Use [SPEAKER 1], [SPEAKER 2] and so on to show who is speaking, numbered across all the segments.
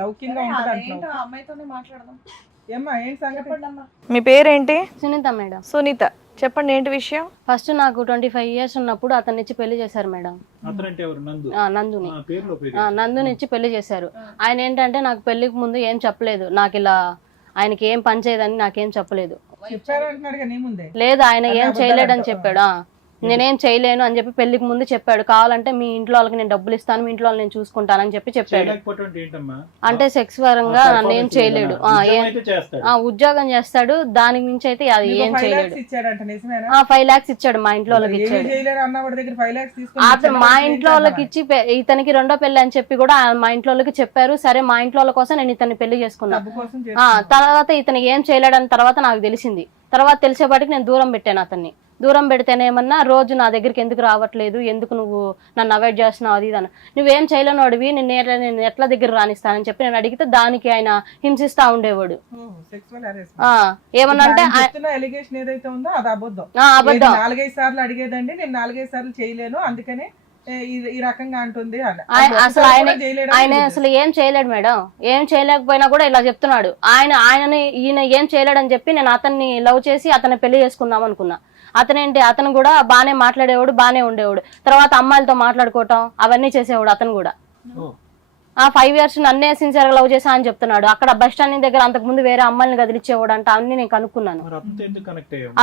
[SPEAKER 1] ఉంటుంది
[SPEAKER 2] అదేంటో
[SPEAKER 1] అంటున్నావు.
[SPEAKER 2] అమ్మాయితోనే మాట్లాడదాం.
[SPEAKER 1] ఏమ్మా ఏంటి సంగతి?
[SPEAKER 3] మీ పేరేంటి?
[SPEAKER 4] సునీత మేడం.
[SPEAKER 3] సునీత. చెప్పండి ఏంటి విషయం?
[SPEAKER 4] ఫస్ట్ నాకు ట్వంటీ ఫైవ్ ఇయర్స్ ఉన్నప్పుడు అతన్ని ఇచ్చి పెళ్ళి చేశారు మేడం.
[SPEAKER 5] అతనంటే ఎవరు? నందు.
[SPEAKER 4] ఆ, నందుని.
[SPEAKER 5] ఆ, పేరులో పేరు
[SPEAKER 4] ఆ, నందుని ఇచ్చి పెళ్ళి చేశారు. ఆయన ఏంటంటే నాకు పెళ్ళికి ముందు ఏం చెప్పలేదు. నాకు ఇలా ఆయనకి ఏం పని చేయదని నాకేం చెప్పలేదు.
[SPEAKER 1] చెప్పారు అంటున్నాడు
[SPEAKER 4] లేదు ఆయన ఏం చేయలేడని? చెప్పాడు. ఆ. నేనేం చేయలేను అని చెప్పి పెళ్ళికి ముందు చెప్పాడు. కావాలంటే మీ ఇంట్లో వాళ్ళకి నేను డబ్బులు ఇస్తాను మీ ఇంట్లో వాళ్ళని నేను చూసుకుంటానని చెప్పి చెప్పాడు.
[SPEAKER 5] అంటే
[SPEAKER 4] సెక్స్ పరంగా నన్ను ఏం చేయలేడు. ఆ,
[SPEAKER 5] ఉద్యోగం చేస్తాడు.
[SPEAKER 4] దానికి మించి అయితే అది ఏం చేయలేడు. ఫైవ్ లాక్స్ ఇచ్చాడు మా ఇంట్లో వాళ్ళకి ఇచ్చాడు. మా ఇంట్లో వాళ్ళకి ఇచ్చి ఇతనికి రెండో పెళ్ళి అని చెప్పి కూడా మా ఇంట్లో వాళ్ళకి చెప్పారు. సరే మా ఇంట్లో వాళ్ళ కోసం నేను ఇతన్ని పెళ్ళి చేసుకున్నా.
[SPEAKER 1] డబ్బు కోసం
[SPEAKER 4] ఆ
[SPEAKER 1] చేసుకున్నాడు.
[SPEAKER 4] తర్వాత ఇతను ఏం చేయలేడని తర్వాత నాకు తెలిసింది. తర్వాత తెలిసేపాటికి నేను దూరం పెట్టాను అతన్ని. దూరం పెడితేనేమన్నా రోజు నా దగ్గరికి ఎందుకు రావట్లేదు ఎందుకు నువ్వు నన్ను అవాయిడ్ చేస్తున్నావు అది ఇది అని. నువ్వేం చేయలేనోడివి నిన్ను ఎట్లా నేను ఎట్లా దగ్గర రానిస్తానని చెప్పి నేను అడిగితే దానికి ఆయన హింసిస్తా ఉండేవాడు. ఏమన్నా అంటే
[SPEAKER 1] అబద్ధం. నాలుగైదు సార్లు అడిగేదండి నేను నాలుగైదు సార్లు చేయలేను అందుకనే ఈ- ఈ రకంగా అంటుంది
[SPEAKER 4] అసలు ఆయన ఆయన. అసలు ఏం చేయలేడు మేడం. ఏం చేయలేకపోయినా కూడా ఇలా చెప్తున్నాడు. ఆయన ఆయనని ఈయన ఏం చేయలేడని చెప్పి నేను అతన్ని లవ్ చేసి అతన్ని పెళ్ళి చేసుకుందాం అనుకున్నా. అతనేంటి? అతను కూడా బానే మాట్లాడేవాడు బానే ఉండేవాడు. తర్వాత అమ్మాయిలతో మాట్లాడుకోవటం అవన్నీ చేసేవాడు అతను కూడా.
[SPEAKER 5] ఓ,
[SPEAKER 4] ఆ ఫైవ్ ఇయర్స్ నన్నే సిన్సియర్గా లవ్ చేశా అని చెప్తున్నాడు. అక్కడ బస్ స్టాండ్ దగ్గర అంతకు ముందు వేరే అమ్మాయిని కదిలిచ్చేవాడు అంట అన్ని నేను కనుక్కున్నాను.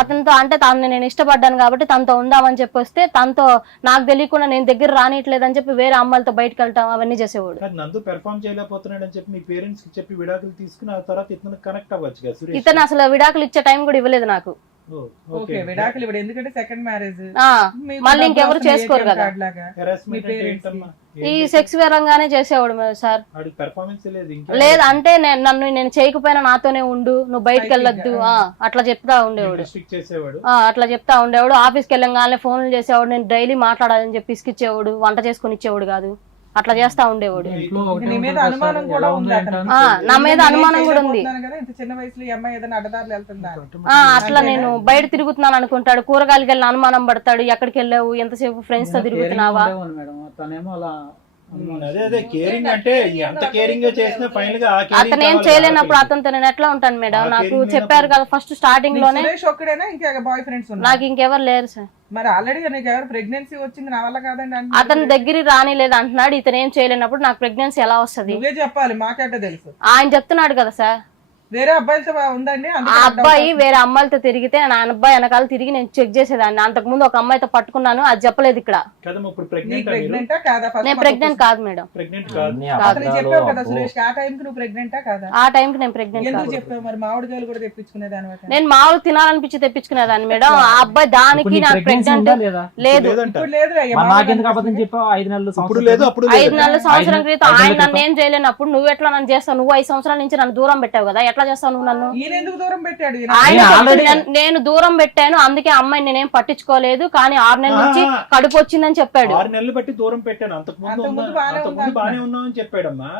[SPEAKER 5] అతనితో
[SPEAKER 4] అంటే తనని నేను ఇష్టపడ్డాను కాబట్టి తనతో ఉందామని చెప్పి వస్తే తనతో నాకు తెలియకుండా నేను దగ్గర రానియట్లేదని చెప్పి వేరే అమ్మాయిలతో బయటకు వెళ్తాం అవన్నీ చేసేవాడు.
[SPEAKER 5] కానీ నందు పెర్ఫామ్ చేయలేకపోతున్నాడు అని చెప్పి మీ పేరెంట్స్కి చెప్పి విడాకులు తీసుకుని ఆ తర్వాత ఇతను కనెక్ట్ అవ్వచ్చు కదా సురేష్.
[SPEAKER 4] ఇతను అసలు విడాకులు ఇచ్చే టైం కూడా ఇవ్వలేదు నాకు.
[SPEAKER 1] ఓకే.
[SPEAKER 5] ఓకే
[SPEAKER 1] విడాకులు ఇప్పుడు ఎందుకంటే సెకండ్ మ్యారేజ్
[SPEAKER 4] ఆ మళ్ళీ ఇంకెవరు చేసుకోరు కదా. ఈ సెక్స్ పరంగానే చేసేవాడు సార్.
[SPEAKER 5] లేదు ఇంకా
[SPEAKER 4] లేదు అంటే నేను నన్ను నేను చేయకపోయినా నాతోనే ఉండు నువ్వు బయటకు వెళ్ళొద్దు. అట్లా చెప్తా ఉండేవాడు. అట్లా చెప్తా ఉండేవాడు. ఆఫీస్కి వెళ్ళంగానే ఫోన్లు చేసేవాడు. నేను డైలీ మాట్లాడాలని చెప్పి ఇసుకిచ్చేవాడు. వంట చేసుకుని ఇచ్చేవాడు కాదు. అట్లా చేస్తా ఉండేవాడు.
[SPEAKER 1] నీ మీద అనుమానం కూడా ఉంది
[SPEAKER 6] ఉంది
[SPEAKER 1] అతనికి.
[SPEAKER 6] అంటే
[SPEAKER 4] ఆ, నా మీద
[SPEAKER 1] నేను
[SPEAKER 4] అనుమానం కూడా ఉంది.
[SPEAKER 1] చేయలేకపోతున్నాను కదా ఇంత చిన్న వయసులో ఈ అమ్మాయి ఏదైనా అడ్డదారులు వెళ్తుందా?
[SPEAKER 4] ఆ అట్లా నేను బయట తిరుగుతున్నాను అనుకుంటాడు. కూరగాయలకి వెళ్ళి అనుమానం పడతాడు. ఎక్కడికి వెళ్ళావు? ఎంతసేపు ఫ్రెండ్స్తో
[SPEAKER 6] నేను
[SPEAKER 4] తిరుగుతున్నావా?
[SPEAKER 6] Caring ఉండేవాడిని మేడం తనేమో అలా
[SPEAKER 5] అదే అదే కేరింగ్ అంటే ఎంత కేరింగ్గా చేసినా ఫైనల్గా ఆ caring
[SPEAKER 4] అతను ఏం
[SPEAKER 5] కావాలి
[SPEAKER 4] చేయలేనప్పుడు
[SPEAKER 5] కదా
[SPEAKER 4] అతనితో నేను ఎట్లా ఉంటాను మేడం? నాకు చెప్పారు కదా ఫస్ట్ స్టార్టింగ్లోనే.
[SPEAKER 1] సురేష్ ఒక్కడేనా? ఇంకా బాయ్ ఫ్రెండ్స్ ఉన్నారు?
[SPEAKER 4] నాకు ఇంకెవరు లేరు సార్.
[SPEAKER 1] మరి ఆల్రెడీ నీకు ఎవరు ప్రెగ్నెన్సీ వచ్చింది నా వల్ల కాదండి
[SPEAKER 4] అతని దగ్గరికి రానిలేదు అంటున్నాడు. ఇతను ఏం చేయలేనప్పుడు నాకు ప్రెగ్నెన్సీ ఎలా వస్తది?
[SPEAKER 1] నువ్వే చెప్పాలి మాకేట తెలుసు.
[SPEAKER 4] ఆయన చెప్తున్నాడు కదా సార్.
[SPEAKER 1] వేరే అబ్బాయిలతో ఉందండి?
[SPEAKER 4] ఆ అబ్బాయి వేరే అమ్మాయిలతో తిరిగితే నా అబ్బాయి వెనకాల తిరిగి నేను చెక్ చేసేదాన్ని. అంతకు ముందు ఒక అమ్మాయితో పట్టుకున్నాను అది చెప్పలేదు ఇక్కడ. నేను ప్రెగ్నెంట్ కాదు మేడం.
[SPEAKER 1] చెప్పావు కదా. సురేష్ ఆ టైం కి నువ్వు ప్రెగ్నెంటా కాదా?
[SPEAKER 4] ఆ టైంకి నేను ప్రెగ్నెంట్
[SPEAKER 1] ఎందుకు
[SPEAKER 4] కాదు.
[SPEAKER 1] చెప్పావు మరి? మామిడికాయలు కూడా తెప్పించుకునేదాని
[SPEAKER 4] నేను మామూలు తినాలనిపించి తెప్పించుకునేదాన్ని మేడం. ఆ అబ్బాయి దానికి
[SPEAKER 6] నీకు
[SPEAKER 4] ప్రెగ్నెంట్
[SPEAKER 6] లేదా?
[SPEAKER 4] లేదు.
[SPEAKER 5] లేదంట.
[SPEAKER 1] ఇప్పుడు లేదు
[SPEAKER 6] మరి నాకెందుకు అబద్ధం చెప్పావు. ఐదు నెలలు
[SPEAKER 5] ఇప్పుడు
[SPEAKER 6] సంవత్సరం
[SPEAKER 5] లేదు అప్పుడు
[SPEAKER 4] ఐదు
[SPEAKER 5] లేదు
[SPEAKER 4] నెలల సంవత్సరం
[SPEAKER 6] ఐదు-
[SPEAKER 4] క్రితం. ఆయన నన్ను ఏం చేయలేనప్పుడు నువ్వు ఎట్లా నన్ను చేస్తావు? నువ్వు ఐదు సంవత్సరాల నుంచి నన్ను దూరం పెట్టావు కదా? ఎట్లా చేస్తావు నువ్వు నన్ను?
[SPEAKER 1] దూరం పెట్టాడు?
[SPEAKER 4] ఆయన
[SPEAKER 6] నేను
[SPEAKER 4] దూరం పెట్టాను అందుకే అమ్మాయి నేనేం పట్టించుకోలేదు కానీ ఆరు నెలల నుంచి
[SPEAKER 5] ఆహా.
[SPEAKER 4] కడుపు వచ్చిందని చెప్పాడు.
[SPEAKER 5] ఆరు నెలలు బట్టి దూరం పెట్టాను. అంతకు ముందు
[SPEAKER 1] అంతకుముందు
[SPEAKER 5] ఉన్నా-
[SPEAKER 1] బానే.
[SPEAKER 5] ఉన్నామని చెప్పాడమ్మా.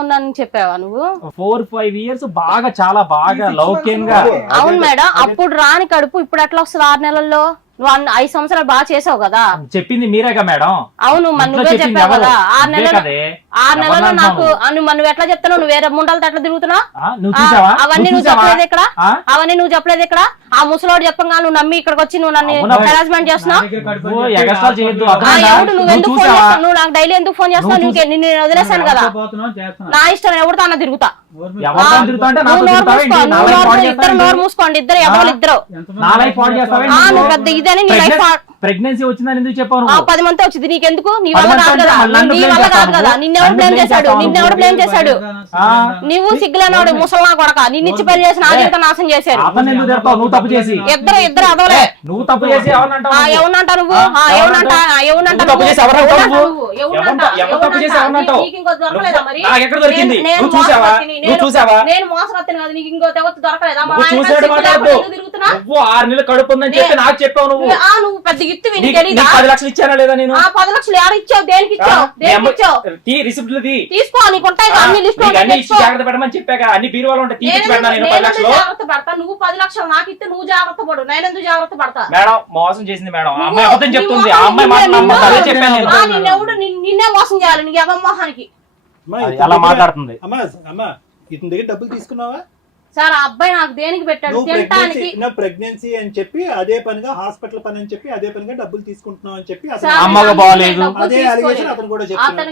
[SPEAKER 4] ఉన్నానని చెప్పావా నువ్వు?
[SPEAKER 6] ఫోర్ ఫైవ్ ఇయర్స్ బాగా చాలా బాగా
[SPEAKER 1] ఈ six
[SPEAKER 6] లౌక్యంగా.
[SPEAKER 4] అవును మేడం అప్పుడు రాని కడుపు ఇప్పుడు ఎట్లా వస్తుంది ఆరు నెలల్లో? నువ్వు అన్ని- ఐదు సంవత్సరాలు బాగా చేసావు కదా.
[SPEAKER 6] చెప్పింది మీరేగా మేడం?
[SPEAKER 4] అవును మన నువ్వే చెప్పావు? కదా. ఆరు
[SPEAKER 6] నువ్వే
[SPEAKER 4] నెలలు. ఆరు
[SPEAKER 6] ఎవరిని
[SPEAKER 4] నాకు నువ్వు? ఎట్లా చెప్తున్నావు? నువ్వు వేరే ముండలతో ఎట్లా తిరుగుతున్నావు?
[SPEAKER 6] ఆ, నువ్వు
[SPEAKER 4] ఆ,
[SPEAKER 6] చూసావా?
[SPEAKER 4] అవన్నీ
[SPEAKER 6] నువ్వు
[SPEAKER 4] నువ్వు? చెప్పలేదు ఇక్కడ? అవన్నీ నువ్వు చెప్పలేదు ఇక్కడ ఆ ముసలోడు చెప్పంగా నువ్వు నమ్మి ఇక్కడికి వచ్చి నువ్వు నన్ను? హెరాస్మెంట్ చేస్తున్నావు?
[SPEAKER 6] నువ్వు?
[SPEAKER 4] ఎవడు? నువ్వు ఎందుకు
[SPEAKER 6] నువ్వు
[SPEAKER 4] ఫోన్? చేస్తావు నువ్వు నాకు డైలీ ఎందుకు ఫోన్ చేస్తావు
[SPEAKER 6] నువ్వు
[SPEAKER 4] నువ్వు నిన్ను నేను వదిలేశాను కదా. నా ఇష్టం ఎవరితో అన్న తిరుగుతా. నువ్వు నువ్వు ఇద్దరు
[SPEAKER 6] చేస్తావా
[SPEAKER 4] నోరు? మూసుకోండి. ఇద్దరు ఎవరు ఇద్దరు
[SPEAKER 6] నా లైఫ్ పాడు చేస్తావా
[SPEAKER 4] ఆ
[SPEAKER 6] ఏంటి
[SPEAKER 4] నువ్వు
[SPEAKER 6] నువ్వు? ప్రెగ్నెన్సీ వచ్చిందని ఎందుకు నువ్వు?
[SPEAKER 4] పది మంది వచ్చింది. నీకెందుకు? నీ
[SPEAKER 6] పది
[SPEAKER 4] వల్ల
[SPEAKER 6] మంది
[SPEAKER 4] కాదు
[SPEAKER 6] అంటే
[SPEAKER 4] కదా.
[SPEAKER 6] మళ్ళీ నన్ను
[SPEAKER 4] నీ
[SPEAKER 6] blame
[SPEAKER 4] వల్ల కాదు
[SPEAKER 6] చేస్తావా
[SPEAKER 4] కదా.
[SPEAKER 6] నువ్వు?
[SPEAKER 4] నిన్నెవడు
[SPEAKER 6] నన్ను
[SPEAKER 4] బ్లేమ్
[SPEAKER 6] blame
[SPEAKER 4] చేశాడు?
[SPEAKER 6] చేస్తావా
[SPEAKER 4] నిన్నెవడు బ్లేమ్ చేశాడు?
[SPEAKER 6] ఆ?
[SPEAKER 4] నువ్వు సిగ్గులేనాడు ముసల్మా కొడక. నిన్నిచ్చి పెళ్ళి చేసి నా జీవితం నాశనం చేశారు
[SPEAKER 6] నువ్వు తప్పు చేసి.
[SPEAKER 4] ఇద్దరు ఇద్దరు అదవలే
[SPEAKER 6] నువ్వు తప్పు చేసి ఎవరినంటావు
[SPEAKER 4] ఆ
[SPEAKER 6] నువ్వు?
[SPEAKER 4] ఎవరినంటా? నువ్వు
[SPEAKER 6] తప్పు చేసి ఎక్కడ దొరికింది?
[SPEAKER 4] నేను- నేను
[SPEAKER 6] నువ్వు చూసావా?
[SPEAKER 4] మోసగత్తిని.
[SPEAKER 6] నువ్వు
[SPEAKER 4] నేను-
[SPEAKER 6] చూసావా?
[SPEAKER 4] నేను మోసగత్తిని కాదు. నీకు ఇంకో దొరకలేదా?
[SPEAKER 6] నువ్వు ఆరు నెలలు కడుపు ఉందని చెప్పి నాకు చెప్పావు నువ్వు.
[SPEAKER 4] నువ్వు పెద్ద గిత్తు నీకు
[SPEAKER 6] నీకు
[SPEAKER 4] తెలీదా?
[SPEAKER 6] నీకు పది లక్షలు ఇచ్చానా లేదా నేను?
[SPEAKER 4] ఆ పది లక్షలు ఇచ్చావు? దేనికి ఇచ్చావు?
[SPEAKER 6] ఆ? మీ
[SPEAKER 4] దేనికి
[SPEAKER 6] అమ్మ-
[SPEAKER 4] ఇచ్చావు?
[SPEAKER 6] తీ రిసిప్ట్లు తీ.
[SPEAKER 4] తీసుకో నీకు ఉంటాయి కదా, అన్ని లిస్ట్
[SPEAKER 6] నీకు అన్ని ఇచ్చి జాగ్రత్త పెట్టమని చెప్పాక అన్ని బీరువాలు ఉంటాయి తీపిచ్చి పెట్టినా నేను పది లక్షలు?
[SPEAKER 4] జాగ్రత్త పడతా? నువ్వు పది లక్షలు నాకు ఇస్తే నువ్వు జాగ్రత్త పడు. నేను ఎందుకు జాగ్రత్త పడతా?
[SPEAKER 6] మేడం మోసం చేసింది మేడం. ఆ
[SPEAKER 4] నువ్వు-
[SPEAKER 6] అమ్మాయి అబద్ధం
[SPEAKER 4] నీ
[SPEAKER 6] చెప్తుంది ఆ
[SPEAKER 4] మొహం
[SPEAKER 6] అమ్మాయి మాట
[SPEAKER 4] నిన్నే-
[SPEAKER 6] నమ్మద్దు. అదే చెప్పాను నేను.
[SPEAKER 4] ఆ, నిన్నెవడు నిన్- నిన్నే మోసం చేయాలి. నీకు ఎవరి మొహానికి
[SPEAKER 5] అమ్మా,
[SPEAKER 6] అది
[SPEAKER 5] ఇతని
[SPEAKER 6] అలా
[SPEAKER 5] దగ్గర-
[SPEAKER 6] మాట్లాడుతుంది.
[SPEAKER 5] అమ్మా అమ్మా ఇతని దగ్గర డబ్బులు తీసుకున్నావా?
[SPEAKER 4] సార్ ఆ అబ్బాయి నాకు దేనికి పెట్టాడు?
[SPEAKER 5] నువ్వు
[SPEAKER 4] తినటానికి
[SPEAKER 5] ప్రెగ్నెన్సీ అని చెప్పి అదే పనిగా హాస్పిటల్ పని అని చెప్పి అదే పనిగా డబ్బులు తీసుకుంటున్నావు అని చెప్పి
[SPEAKER 6] అమ్మగా బాగోలేదు.
[SPEAKER 5] అదే. అలిగేషన్ అతను కూడా చెప్తున్నాడు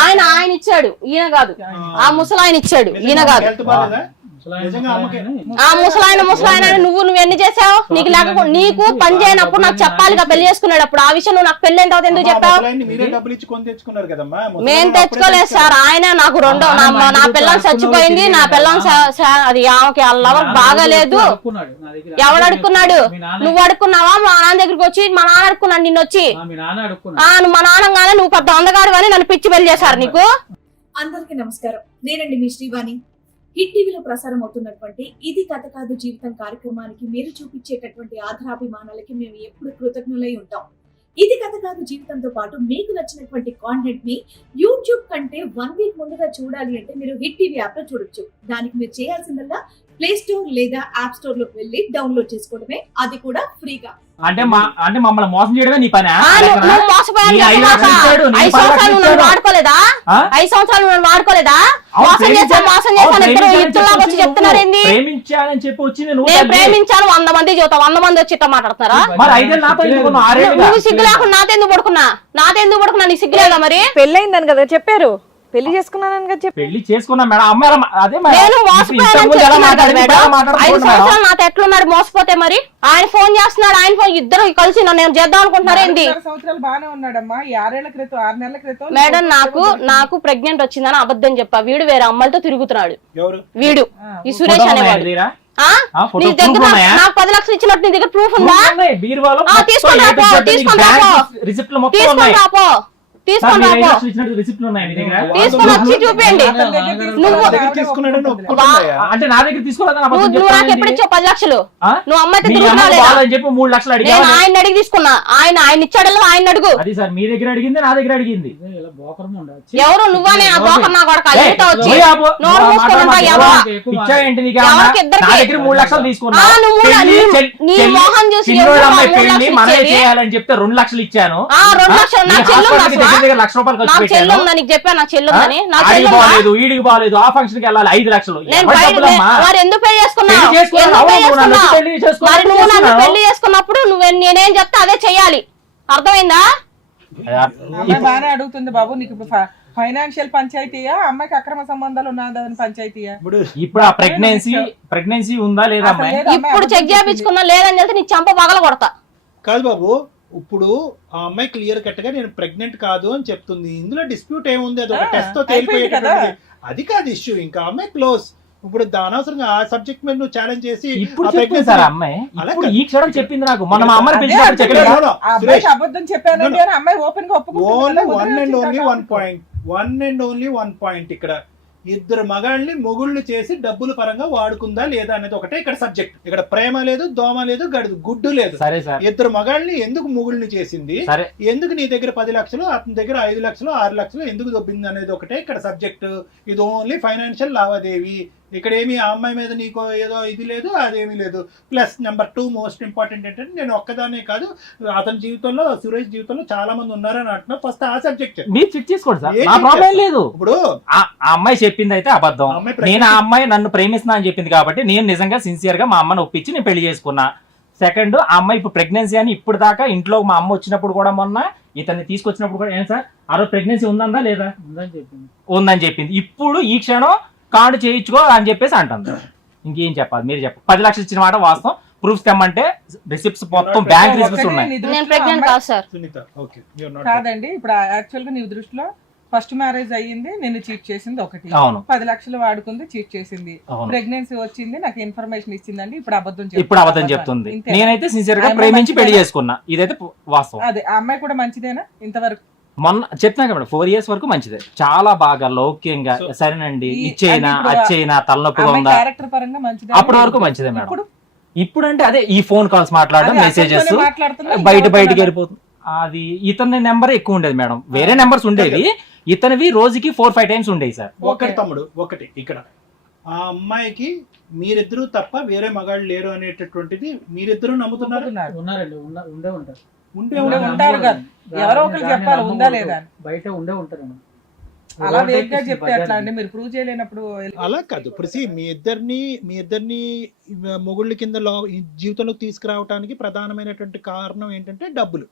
[SPEAKER 5] ఆయన
[SPEAKER 4] ఆయన ఇచ్చాడు. ఈయన కాదు. ఆ ముసలాయన ఇచ్చాడు. ఈయన కాదు. ఆ ముసలాయన ముసలాయన నువ్వు నువ్వు ఎన్ని చేసావు? నీకు లేకపోతే నీకు పని చేయనప్పుడు నాకు చెప్పాలిగా పెళ్ళి చేసుకునేటప్పుడు. ఆ విషయం నువ్వు నాకు పెళ్ళి తర్వాత ఎందుకు చెప్పావు?
[SPEAKER 5] ముసలాయన్ని మీరే డబ్బులు ఇచ్చి కొని తెచ్చుకున్నారు కదమ్మా. ముసలాయన్ని
[SPEAKER 4] మేం
[SPEAKER 5] అప్పుడే
[SPEAKER 4] తెచ్చుకోలేదు. సార్. ఆయన నాకు రెండో నా నా పిల్లం చచ్చిపోయింది. నా పిల్లం స- స- అది ఆమెకి లవర్ బాగాలేదు. ఎవడు అడుక్కున్నాడు? నువ్వు అడుక్కున్నావా? మా నాన్న దగ్గరికి వచ్చి మా నాన్న అడుక్కున్నాడు నిన్ను వచ్చి.
[SPEAKER 2] మీ
[SPEAKER 4] నాన్నగానే నువ్వు పెద్ద అందగాడు అని నన్ను పిచ్చి పెళ్ళి చేశారు నీకు?
[SPEAKER 7] అందరికీ నమస్కారం. నేనండి మీ శ్రీవాణి. హిట్ టీవీలో ప్రసారం అవుతున్నటువంటి ఇది కథ కాదు జీవితం కార్యక్రమానికి మీరు చూపించేటటువంటి ఆధారాభిమానాలకి మేము ఎప్పుడు కృతజ్ఞులై ఉంటాం. ఇది కథ కాదు జీవితంతో పాటు మీకు నచ్చినటువంటి కాంటెంట్ని యూట్యూబ్ కంటే వన్ వీక్ ముందుగా చూడాలి అంటే మీరు హిట్ టీవీ యాప్లో చూడొచ్చు. దానికి మీరు చేయాల్సిందల్లా ప్లే స్టోర్ లేదా యాప్ స్టోర్లోకి వెళ్ళి డౌన్లోడ్ చేసుకోవడమే. అది కూడా ఫ్రీగా.
[SPEAKER 6] అంటే మా అంటే మమ్మల్ని మోసం చేయడమే నీ పని నీ ఐదు నీ
[SPEAKER 4] సంవత్సరాలు నన్ను. వాడుకోలేదా? ఐదు సంవత్సరాలు నన్ను వాడుకోలేదా? మోసం చేశాను మోసం చేశాను ఇద్దరు ఇద్దరులాగా వచ్చి చెప్తున్నారు ఏంది?
[SPEAKER 6] ప్రేమించానని చెప్పి
[SPEAKER 4] నేను
[SPEAKER 6] తల్లి.
[SPEAKER 4] ప్రేమించాను వంద మంది చెబుతా వంద మంది వచ్చి ఇట్లా మాట్లాడతారా. నువ్వు సిగ్గు లేకుండా నాతో ఎందుకు పడుకున్నా? నాతో ఎందుకు పడుకున్నా? నీకు సిగ్గు లేదా మరి?
[SPEAKER 3] పెళ్ళయిందని కదా చెప్పారు. పెళ్ళి చేసుకున్నానని కదా చెప్పారు
[SPEAKER 6] పెళ్ళి చేసుకున్నా మేడం. అమ్మాయి అదే మేడం.
[SPEAKER 4] నేను
[SPEAKER 6] ఇప్పుడు
[SPEAKER 4] మోసపోయానని
[SPEAKER 6] ఎలా మాట్లాడింది,
[SPEAKER 4] మేడం.
[SPEAKER 6] ఇప్పుడు ఎలా
[SPEAKER 4] ఐదు
[SPEAKER 6] మాట్లాడుతున్నాడు మేడం?
[SPEAKER 4] సంవత్సరాలు నాతో ఎట్లున్నాడు? మోసపోతే మరి? ఆయన ఫోన్ చేస్తున్నాడు ఆయన ఫోన్ ఇద్దరు కలిసి నన్ను నేను చేద్దాం అనుకుంటున్నారు ఏంది?
[SPEAKER 1] నాలుగున్నర సంవత్సరాలు బాగానే ఉన్నాడమ్మా. ఈ ఆరేళ్ళ క్రితం ఆరు నెలల క్రితం
[SPEAKER 4] మేడం
[SPEAKER 1] నీకు
[SPEAKER 4] నాకు ప్రెగ్నెంట్ వచ్చిందని అబద్ధం చెప్పా. వీడు వేరే అమ్మాయిలతో తిరుగుతున్నాడు.
[SPEAKER 5] ఎవరు?
[SPEAKER 4] వీడు. ఈ సురేష్ అనేవాడు
[SPEAKER 6] నీ దగ్గర?
[SPEAKER 4] ఆ?
[SPEAKER 6] ఆ, ఫోటో
[SPEAKER 4] నీ దగ్గర
[SPEAKER 6] ప్రూఫ్ ఉన్నాయా?
[SPEAKER 4] నాకు- నాకు పది లక్షలు ఇచ్చినట్టు నీ దగ్గర ప్రూఫ్ ఉందా?
[SPEAKER 6] ఉన్నాయి, బీరువాలో
[SPEAKER 4] ఆ,
[SPEAKER 6] మొత్తం
[SPEAKER 4] తీసుకొని
[SPEAKER 6] ఏ
[SPEAKER 4] రాపో,
[SPEAKER 6] టు జెడ్
[SPEAKER 4] తీసుకొని
[SPEAKER 6] నీకు
[SPEAKER 4] రాపో.
[SPEAKER 6] బ్యాంక్ రిసిప్ట్లు మొత్తం
[SPEAKER 4] తీసుకొని
[SPEAKER 6] ఉన్నాయి.
[SPEAKER 4] రాపో.
[SPEAKER 6] సార్,
[SPEAKER 4] తీసుకొని రాపో. వచ్చి చూపించండి. నువ్వు-?
[SPEAKER 6] అంటే నా దగ్గర
[SPEAKER 4] నువ్వు నువ్వు నాకు? ఎప్పుడు ఇచ్చావు పది లక్షలు? నువ్వు తిరుగుతున్నావు
[SPEAKER 6] చెప్పి మూడు లక్షలు
[SPEAKER 4] నేను ఆయన అడిగి తీసుకున్నా. ఆయన ఆయన ఇచ్చాడల్లా ఆయన అడుగు.
[SPEAKER 6] అది సార్ మీ దగ్గర అడిగింది నా దగ్గర అడిగింది.
[SPEAKER 2] ఇలా బోకరం ఉండదు
[SPEAKER 4] ఎవరు? నువ్వానే ఆ బోకర్ నా కొడక
[SPEAKER 6] ఏయ్,
[SPEAKER 4] అడిగితే వచ్చి.
[SPEAKER 6] నువ్వే ఆపు.
[SPEAKER 4] నోరు
[SPEAKER 6] నువ్వు
[SPEAKER 4] మూసుకొని
[SPEAKER 6] మాట్లాడు,
[SPEAKER 4] ఉంటా,
[SPEAKER 6] మాట్లాడు.
[SPEAKER 4] ఎవరు?
[SPEAKER 6] పిచ్చా ఏంటి నీకు ఏమన్నా?
[SPEAKER 4] ఎవరికి? ఇద్దరికి?
[SPEAKER 6] నా దగ్గర మూడు లక్షలు తీసుకున్నా
[SPEAKER 4] ఆ, నువ్వు మూడు-
[SPEAKER 6] పెళ్ళి,
[SPEAKER 4] నీ-
[SPEAKER 6] చెల్-
[SPEAKER 4] నీ
[SPEAKER 6] చెల్లి-
[SPEAKER 4] మొహం చూసి?
[SPEAKER 6] చేయాలని చెప్తే రెండు లక్షలు ఇచ్చాను.
[SPEAKER 4] ఆ, రెండు లక్షలు. నా
[SPEAKER 6] నీ
[SPEAKER 4] చెల్లు
[SPEAKER 6] లక్ష రూపాయలు
[SPEAKER 4] చెల్లు చెప్పాను? నా చెల్లు ఉందని నా
[SPEAKER 6] ఆడికి
[SPEAKER 4] చెల్లు ఉందా?
[SPEAKER 6] బాగాలేదు ఈడికి బాగాలేదు ఆ ఫంక్షన్కి వెళ్ళాలి. ఐదు లక్షలు.
[SPEAKER 4] నేను? మరి ఎందుకు పెళ్ళి చేసుకున్నావు
[SPEAKER 6] పెళ్ళి చేసుకున్నాను.
[SPEAKER 4] ఎందుకు పెళ్ళి
[SPEAKER 6] అవును, నన్ను
[SPEAKER 4] చేసుకున్నావు?
[SPEAKER 6] పెళ్ళి చేసుకోవాలి
[SPEAKER 4] మరి నువ్వు నన్ను
[SPEAKER 6] చేసుకున్నాను.
[SPEAKER 4] పెళ్ళి చేసుకున్నప్పుడు నువ్వు నేనేం చెప్తే అదే చెయ్యాలి. అర్థమైందా?
[SPEAKER 1] బాగానే అడుగుతుంది బాబు నీకు ఫైనాన్షియల్ పంచాయతీయా? అమ్మాయికి అక్రమ సంబంధాలు ఉన్నదని పంచాయతీయా?
[SPEAKER 5] ఇప్పుడు
[SPEAKER 6] ఇప్పుడు ఆ ప్రెగ్నెన్సీ ప్రెగ్నెన్సీ ఉందా లేదా
[SPEAKER 4] ఇప్పుడు చెక్. చేయించుకున్నా లేదని చెప్తే నీ చంప పగల కొడతా
[SPEAKER 5] కాదు బాబు ఇప్పుడు ఆ అమ్మాయి క్లియర్ కట్గా నేను ప్రెగ్నెంట్ కాదు అని చెప్తుంది. ఇందులో డిస్ప్యూట్ ఏముంది? అది ఒక
[SPEAKER 1] టెస్ట్తో.
[SPEAKER 5] తేలిపోయేటటువంటి అది కాదు ఇష్యూ ఇంకా అమ్మాయి క్లోజ్ ఇప్పుడు దాని అనవసరంగా ఆ సబ్జెక్ట్ మీద నువ్వు ఛాలెంజ్ చేసి
[SPEAKER 6] ఇప్పుడు
[SPEAKER 5] ఆ
[SPEAKER 6] చెప్పింది సార్ అమ్మాయి.
[SPEAKER 5] అలా
[SPEAKER 6] ఇప్పుడు. ఈ క్షణం చెప్పింది నాకు. మొన్న మా అమ్మని
[SPEAKER 1] అదే
[SPEAKER 6] పిలిచినప్పుడు. చెప్పలేదు.
[SPEAKER 1] అబద్ధం చెప్పానండి అని అమ్మాయి ఓపెన్గా ఒప్పుకుంటుంది
[SPEAKER 5] only one and only one point one and only one point ఇక్కడ. ఇద్దరు మగాళ్ళని మొగుళ్ళు చేసి డబ్బుల పరంగా వాడుకుందా లేదా అనేది ఒకటే. ఇక్కడ సబ్జెక్ట్ ఇక్కడ ప్రేమ లేదు దోమ లేదు గడుదు గుడ్డు లేదు.
[SPEAKER 6] సరే సార్.
[SPEAKER 5] ఇద్దరు మగాళ్ళని ఎందుకు మొగుళ్ళని చేసింది?
[SPEAKER 6] సరే.
[SPEAKER 5] ఎందుకు నీ దగ్గర పది లక్షలు అతని దగ్గర ఐదు లక్షలు ఆరు లక్షలు ఎందుకు దొబ్బింది అనేది ఒకటే. ఇక్కడ సబ్జెక్ట్ ఇది ఓన్లీ ఫైనాన్షియల్ లావాదేవీ. ఇక్కడ ఏమి ఆ అమ్మాయి మీద నీకు ఏదో ఇది లేదు అదేమీ లేదు. Plus number two most important ఏంటంటే నేను ఒక్కదానే కాదు అతని జీవితంలో సురేష్ జీవితంలో చాలా మంది ఉన్నారని అంటున్నా. ఫస్ట్ ఆ సబ్జెక్ట్
[SPEAKER 6] మీరు చెక్ చేసుకోండి సార్. నా ప్రాబ్లం? లేదు.
[SPEAKER 5] ఇప్పుడు
[SPEAKER 6] ఆ అమ్మాయి చెప్పింది అయితే అబద్ధం నేను ఆ అమ్మాయి నన్ను ప్రేమిస్తున్నా అని చెప్పింది కాబట్టి నేను నిజంగా సిన్సియర్గా మా అమ్మని ఒప్పించి నేను పెళ్ళి చేసుకున్నా. సెకండ్ ఆ అమ్మాయి ఇప్పుడు ప్రెగ్నెన్సీ అని ఇప్పుడు దాకా ఇంట్లో మా అమ్మ వచ్చినప్పుడు కూడా మొన్న ఇతన్ని తీసుకొచ్చినప్పుడు కూడా ఏం సార్? ఆ రోజు ప్రెగ్నెన్సీ ఉందా లేదా?
[SPEAKER 2] ఉందని చెప్పింది.
[SPEAKER 6] ఉందని చెప్పింది. ఇప్పుడు ఈ క్షణం కార్డు చేయించుకో అని చెప్పేసి అంటుంది. ఇంకేం చెప్పాలి? మీరు చెప్పండి పది లక్షలు ఇచ్చిన మాట వాస్తవం. ప్రూఫ్స్ తెమ్మంటే రిసిప్ట్స్ మొత్తం బ్యాంక్ రిసిప్ట్స్ ఉన్నాయి.
[SPEAKER 1] నీ
[SPEAKER 4] నేను
[SPEAKER 1] దృష్టిలో
[SPEAKER 4] ప్రెగ్నెంట్
[SPEAKER 1] అమ్మాయి-
[SPEAKER 4] కాదు sir.
[SPEAKER 5] Sunitha okay you are not
[SPEAKER 1] కాదండి ఇప్పుడు యాక్చువల్గా నీ దృష్టిలో ఫస్ట్ మ్యారేజ్ అయ్యింది నిన్ను చీట్ చేసింది ఒకటి.
[SPEAKER 6] అవును.
[SPEAKER 1] పది లక్షలు వాడుకుంది చీట్ చేసింది. ప్రెగ్నెన్సీ వచ్చింది నాకు ఇన్ఫర్మేషన్ ఇచ్చిందండి ఇప్పుడు అబద్ధం చెప్తుంది.
[SPEAKER 6] ఇప్పుడు అబద్ధం చెప్తుంది? నేనైతే
[SPEAKER 1] సిన్సియర్గా
[SPEAKER 6] ప్రేమించి
[SPEAKER 1] పెళ్ళి?
[SPEAKER 6] చేసుకున్నా. ఇదైతే వాస్తవం.
[SPEAKER 1] అదే ఆ అమ్మాయి కూడా మంచిదేనా? ఇంతవరకు
[SPEAKER 6] మొన్న చెప్తున్నా కదా ఫోర్ ఇయర్స్ వరకు మంచిదే. చాలా బాగా లౌక్యంగా సరేనండి అచ్చేయినా తలనొప్పిగా
[SPEAKER 1] అమ్మాయి
[SPEAKER 6] ఉందా?
[SPEAKER 1] క్యారెక్టర్ పరంగా మంచిదే
[SPEAKER 6] అప్పటి వరకు మంచిదే మేడం.
[SPEAKER 1] ఇప్పుడు
[SPEAKER 6] అంటే అదే ఈ ఫోన్ కాల్స్ మాట్లాడడం మెసేజెస్ బయట బయటికి వెళ్ళిపోతుంది అది ఇతని నెంబర్ ఎక్కువ ఉండేది మేడం. వేరే నెంబర్స్ ఉండేవి. ఇతనివి రోజుకి ఫోర్ ఫైవ్ టైమ్స్ ఉండేవి సార్.
[SPEAKER 5] ఒకటి తమ్ముడు ఒకటి ఇక్కడ. ఆ అమ్మాయికి మీరిద్దరూ తప్ప వేరే మగాళ్ళు లేరు అనేటటువంటిది మీరిద్దరూ నమ్ముతున్నారు.
[SPEAKER 2] ఉన్నారండి ఉన్న- ఉండే ఉంటారు.
[SPEAKER 5] ఉంటే
[SPEAKER 1] ఉండే ఉంటారు కదా. ఎవరో ఒకరు చెప్పాలి ఉందా లేదా.
[SPEAKER 2] బయట ఉండే ఉంటారు
[SPEAKER 1] అలా వేగ్గా చెప్తే ఎట్లా అండి? మీరు ప్రూవ్ చేయలేనప్పుడు
[SPEAKER 5] అలా కాదు. ఇప్పుడు మీ ఇద్దరిని మీ ఇద్దరిని మొగుళ్ళ కింద లో ఈ జీవితంలోకి తీసుకురావడానికి ప్రధానమైనటువంటి కారణం ఏంటంటే డబ్బులు.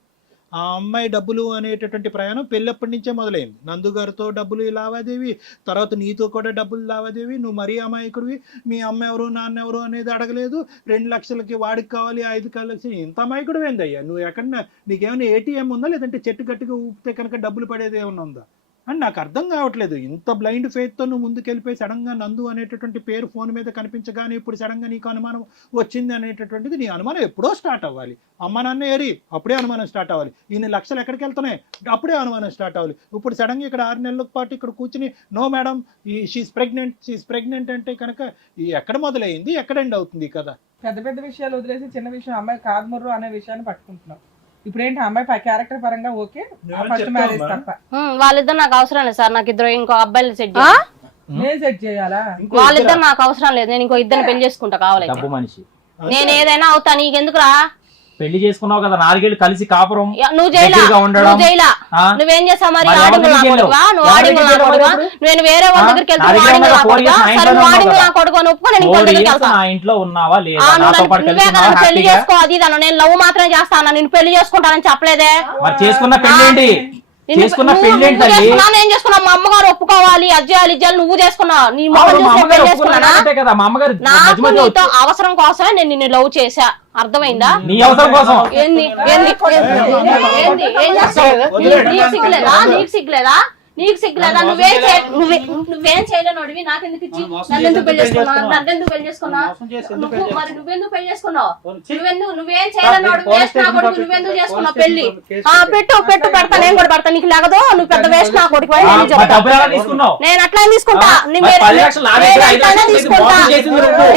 [SPEAKER 5] ఆ అమ్మాయి డబ్బులు అనేటటువంటి ప్రయాణం పెళ్ళప్పటి నుంచే మొదలైంది. నందుగారితో డబ్బులు లావాదేవి తర్వాత నీతో కూడా డబ్బులు లావాదేవి నువ్వు మరీ అమాయకుడివి మీ అమ్మ ఎవరు నాన్న ఎవరు అనేది అడగలేదు. రెండు లక్షలకి వాడికి కావాలి ఐదు లక్షలు ఇంత అమాయకుడు ఏందయ్యా నువ్వు ఎక్కడ నీకేమైనా ఏటీఎం ఉందా? లేదంటే చెట్టు గట్టిగా ఊపితే కనుక డబ్బులు పడేది ఏమైనా ఉందా? అని నాకు అర్థం కావట్లేదు. ఇంత బ్లైండ్ ఫెయిత్తో నువ్వు ముందుకెళ్ళిపోయి సడన్గా నందు అనేటటువంటి పేరు ఫోన్ మీద కనిపించగానే ఇప్పుడు సడన్గా నీకు అనుమానం వచ్చింది అనేటటువంటిది నీ అనుమానం ఎప్పుడో స్టార్ట్ అవ్వాలి. అమ్మ నాన్న ఏరి అప్పుడే అనుమానం స్టార్ట్ అవ్వాలి. ఇన్ని లక్షలు ఎక్కడికి వెళ్తున్నాయి? అప్పుడే అనుమానం స్టార్ట్ అవ్వాలి. ఇప్పుడు సడన్గా ఇక్కడ ఆరు నెలల పాటు ఇక్కడ కూర్చుని నో మేడం ఈ షీస్ ప్రెగ్నెంట్ షీస్ ప్రెగ్నెంట్ అంటే కనుక ఎక్కడ మొదలైంది? ఎక్కడ ఎండ్ అవుతుంది కదా
[SPEAKER 1] పెద్ద పెద్ద విషయాలు వదిలేసి చిన్న విషయం అమ్మాయి కాదు అనే విషయాన్ని పట్టుకుంటున్నాం. ఇప్పుడు ఏంటి అమ్మాయి క్యారెక్టర్ పరంగా ఓకే. First marriage? తప్ప.
[SPEAKER 4] వాళ్ళిద్దరు నాకు అవసరం లేదు సార్. నాకు ఇద్దరు ఇంకో అబ్బాయిలు సెట్?
[SPEAKER 1] నేను సెట్ చేయాలా?
[SPEAKER 4] వాళ్ళిద్దరు నాకు అవసరం లేదు. నేను ఇంకో ఇద్దరిని పెళ్ళి చేసుకుంటా కావాలైతే.
[SPEAKER 6] డబ్బు మనిషి.
[SPEAKER 5] ఇద్దరా?
[SPEAKER 4] నేను ఏదైనా అవుతా నీకెందుకురా?
[SPEAKER 6] పెళ్ళి చేసుకున్నావు కదా నాలుగేళ్ళు కలిసి కాపురం
[SPEAKER 4] నువ్వు. నువ్వు చేస్తావు మరి? నేను వేరే వాళ్ళ? దగ్గరికి
[SPEAKER 6] ఇంట్లో ఉన్నావా పెళ్ళి
[SPEAKER 4] చేసుకో అది నేను లవ్ మాత్రమే చేస్తాను నేను పెళ్ళి చేసుకుంటానని చెప్పలేదే?
[SPEAKER 6] మరి చేసుకున్న పెళ్ళి ఏంటి చేసుకున్న
[SPEAKER 4] నేను చేసుకున్నావు మా అమ్మగారు ఒప్పుకోవాలి అది చేయాలి ఇది చేయాలి నువ్వు చేసుకున్నావు నీ మొహం
[SPEAKER 6] అవును,
[SPEAKER 4] చూసి
[SPEAKER 6] మా
[SPEAKER 4] నేను
[SPEAKER 6] అమ్మగారు
[SPEAKER 4] పెళ్ళి చేసుకున్నానా?
[SPEAKER 6] ఒప్పుకున్నారంటే కదా మా అమ్మగారు
[SPEAKER 4] నాకు
[SPEAKER 6] మధ్య మధ్యలో
[SPEAKER 4] నీతో
[SPEAKER 6] వచ్చి-
[SPEAKER 4] అవసరం కోసమే నేను నిన్ను లవ్ చేశా. అర్థమైందా?
[SPEAKER 6] నీ అవసరం కోసం.
[SPEAKER 4] ఏంది? ఏంది? ఏంది? ఏం చేస్తావు నీ- నీకు సిగ్గులేదా? నీకు సిగ్గులేదా? నీకు సిగ్గులేదా నువ్వేం చేయ నువ్వే నువ్వేం చేయలేనోడివి నాకెందుకు ఇచ్చి? నన్ను ఎందుకు పెళ్ళి చేసుకున్నావు? నన్ను ఎందుకు పెళ్ళి చేసుకున్నావు? నువ్వు మరి నువ్వెందుకు పెళ్ళి చేసుకున్నావు? నువ్వెందుకు నువ్వేం చేయలేనోడు వేస్ట్ నా కొడుకు నువ్వెందుకు చేసుకున్నావు? పెళ్ళి. ఆ పెట్టు పెట్టు పెడతా నేను కూడా పెడతా. నీకు లేకదో నువ్వు పెద్ద వేస్ట్ నా కొడుకు. నేను అట్లా తీసుకుంటా. నేనెంతైనా తీసుకుంటా.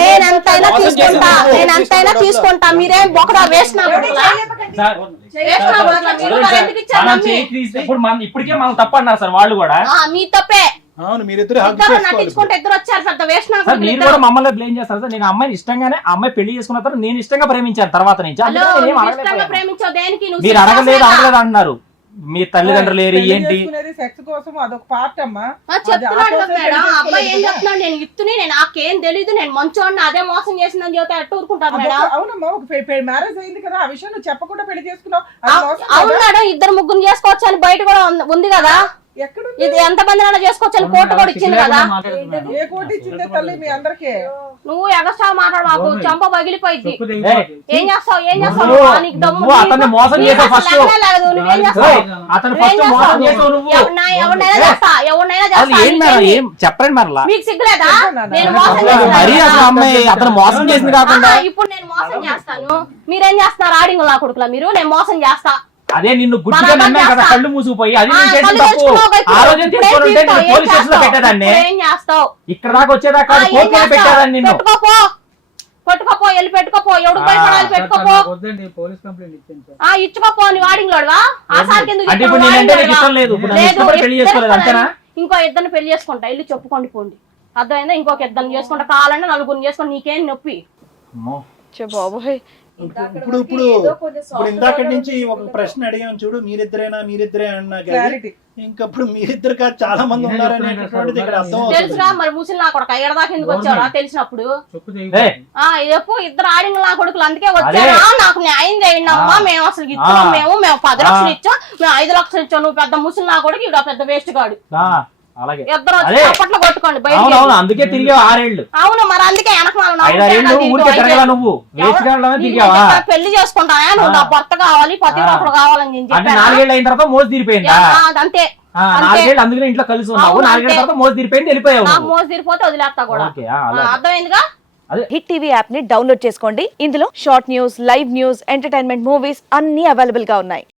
[SPEAKER 4] నేను ఎంతైనా తీసుకుంటా. నేను ఎంతైనా తీసుకుంటా. మీరేం ఒకరా వేస్ట్ నా
[SPEAKER 6] మనం ఇప్పటికే మనం తప్పు అన్నారు సార్ వాళ్ళు కూడా
[SPEAKER 4] ఆ, మీ తప్పే.
[SPEAKER 5] అవును మీరిద్దరు
[SPEAKER 4] ఇద్దరు
[SPEAKER 5] చేసుకోవాలి
[SPEAKER 4] నటించుకుంటే ఇద్దరు వచ్చారు పెద్ద వేస్ట్ నా
[SPEAKER 6] సార్ మీరు. కూడా మమ్మల్ని బ్లేమ్ చేస్తారు సార్. నేను అమ్మాయిని ఇష్టంగానే అమ్మాయి పెళ్ళి చేసుకున్న తర్వాత నేను ఇష్టంగా ప్రేమించాను తర్వాత నుంచి. మీరు అడగలేదు అడగలేదు అంటున్నారు. మీ తల్లిదండ్రులు ఏరి ఏంటి?
[SPEAKER 1] చేసుకునేది సెక్స్ కోసం అదొక పార్ట్ అమ్మా.
[SPEAKER 4] చెప్తున్నాడు మేడం. అబ్బాయి ఏం చెప్తున్నాడు? నేను ఇత్తుని నేను నాకేం తెలీదు. నేను మంచోడిని అదే మోసం చేసిందని చెబితే ఎట్టు ఊరుకుంటారు మేడం?
[SPEAKER 1] అవునమ్మా ఒక మ్యారేజ్ అయింది కదా. ఆ విషయం నువ్వు చెప్పకుండా పెళ్ళి చేసుకున్నావు.
[SPEAKER 4] అవును? మేడం ఇద్దరు ముగ్గురు చేసుకోవచ్చు అని బయట కూడా ఉంది- కదా? ఇది ఎంత మంది చేసుకోవచ్చు అని కోర్టు కూడా ఇచ్చింది కదా.
[SPEAKER 1] ఏ కోటి ఇచ్చిందే తల్లి మీ అందరికి?
[SPEAKER 4] నువ్వు ఎగస్ట్రా మాట్లాడు మాకు. చంప పగిలిపోయింది. ఏం చేస్తావు ఏం చేస్తావు? నీకు దమ్ము లేదు, నువ్వేం చేస్తావు? నా ఎవరినైనా చేస్తా ఎవరినైనా చేస్తా
[SPEAKER 6] చెప్పండి మరలా.
[SPEAKER 4] మీకు సిగ్గులేదా? నేను. మోసం
[SPEAKER 6] అతను చేసింది కాకుండా.
[SPEAKER 4] ఇప్పుడు నేను మోసం చేస్తాను. మీరేం చేస్తున్నారు? ఆడింగ్ నా కొడుకులా మీరు? నేను మోసం చేస్తా.
[SPEAKER 6] అదే నిన్ను గుడ్డిగా
[SPEAKER 4] బరాబర్
[SPEAKER 6] నమ్మాం కదా. కళ్ళు మూసుకుపోయి. అది నేను చేసిన తప్పు. ఆ. రోజు తీసుకొని ఉంటే
[SPEAKER 4] చేస్తావు?
[SPEAKER 6] నేను పోలీస్ స్టేషన్లో
[SPEAKER 4] చేస్తావు?
[SPEAKER 6] పెట్టేదాన్ని. ఇక్కడ దాకా వచ్చేదాకా కోర్టులో? పెట్టేదాన్ని నిన్ను.
[SPEAKER 4] పెట్టుకోపో. వెళ్ళి పెట్టుకోపో. ఎవడు భయపడాలి పెట్టుకోపో.
[SPEAKER 2] వద్దండి పోలీస్ కంప్లైంట్ ఇచ్చాను సార్.
[SPEAKER 4] ఆ ఇచ్చుకోపో నీ వాడింగ్ లోడువా ఆ సార్ కింద
[SPEAKER 6] అంటే ఇప్పుడు నేనంటే నీకు ఇష్టం లేదు. ఇప్పుడు నన్ను ఇష్టపడి పెళ్ళి చేసుకోలేదు అంతేనా
[SPEAKER 4] ఇంకో ఇద్దరిని పెళ్ళి చేసుకుంటా. ఇల్లు చెప్పుకోండి పోండి. అర్థమైందా? ఇంకొక ఇద్దరిని చేసుకుంటా. కావాలంటే నలుగురిని చేసుకొని నీకేం నొప్పి.
[SPEAKER 3] ఛే బాబోయ్.
[SPEAKER 5] ఇప్పుడు ఇప్పుడు ఇప్పుడు ఇందాక నుంచి ఒక ప్రశ్న అడిగాం చూడు మీరిద్దరేనా మీరిద్దరే? అన్నా కానీ
[SPEAKER 1] క్లారిటీ.
[SPEAKER 5] ఇంకప్పుడు మీరిద్దరు కాదు చాలా మంది ఉన్నారనేటటువంటిది ఇక్కడ అర్థం
[SPEAKER 4] తెలుసురా మరి ముసలి నా కొడుకు ఎడదాకా ఎందుకు వచ్చారా తెలిసినప్పుడు.
[SPEAKER 2] చెప్పు
[SPEAKER 4] ఇద్దరు ఆడింగ్ నా కొడుకులు అందుకే వచ్చారా? నాకు న్యాయం చేయండి అమ్మా. మేము అసలు ఇచ్చాం
[SPEAKER 6] ఆ.
[SPEAKER 4] మేము మేము పది. లక్షలు ఇచ్చాం మేము ఐదు లక్షలు ఇచ్చాం నువ్వు పెద్ద ముసలి నా కొడుకు ఇవిడ పెద్ద వేస్ట్ గాడు.
[SPEAKER 6] ఆ, అలాగే
[SPEAKER 4] ఇద్దరు వచ్చి
[SPEAKER 6] అదే.
[SPEAKER 4] చప్పట్లు కొట్టుకోండి బయటికి
[SPEAKER 6] అవునవును అందుకే తిరిగావు ఆరేళ్ళు
[SPEAKER 4] అవును మరి అందుకే వెనక వాళ్ళు నవ్వుతారు,
[SPEAKER 6] ఐదారేళ్ళు
[SPEAKER 4] అది
[SPEAKER 6] ఊరికే
[SPEAKER 4] ఇటు
[SPEAKER 6] తిరగలా
[SPEAKER 4] ఐదు-
[SPEAKER 6] నువ్వు వేస్ట్ కావడమే
[SPEAKER 4] నీకు
[SPEAKER 6] తిరిగావా
[SPEAKER 4] ఇక్కడ పెళ్ళి చేసుకుంటానా నువ్వు. నా భర్త కావాలి పతి
[SPEAKER 6] ఆ.
[SPEAKER 4] ఒకరు కావాలని నేను
[SPEAKER 6] అంటే
[SPEAKER 4] చెప్పానా?
[SPEAKER 6] నాలుగేళ్ళు అయిన తర్వాత మోసి తీరిపోయిందా
[SPEAKER 4] యా, ఆ, అదంతే
[SPEAKER 6] ఆ,
[SPEAKER 4] అంతే.
[SPEAKER 6] నాలుగేళ్ళు అందుకనే ఇంట్లో కలిసి ఉన్నావు
[SPEAKER 4] అవును,
[SPEAKER 6] నాలుగేళ్ళ
[SPEAKER 4] అంతే.
[SPEAKER 6] తర్వాత మోసి తీరిపోయింది వెళ్ళిపోయావు
[SPEAKER 4] నాకు
[SPEAKER 6] నువ్వు.
[SPEAKER 4] మోసి తీరిపోతే వదిలేస్తా కూడా
[SPEAKER 6] ఓకే ఆ,
[SPEAKER 4] ఆ,
[SPEAKER 6] అలాగే.
[SPEAKER 4] అర్థమైందిగా
[SPEAKER 3] హిట్ టీవీ యాప్ని డౌన్లోడ్ చేసుకోండి ఇందులో short news live news entertainment movies అన్ని అవైలబుల్గా ఉన్నాయి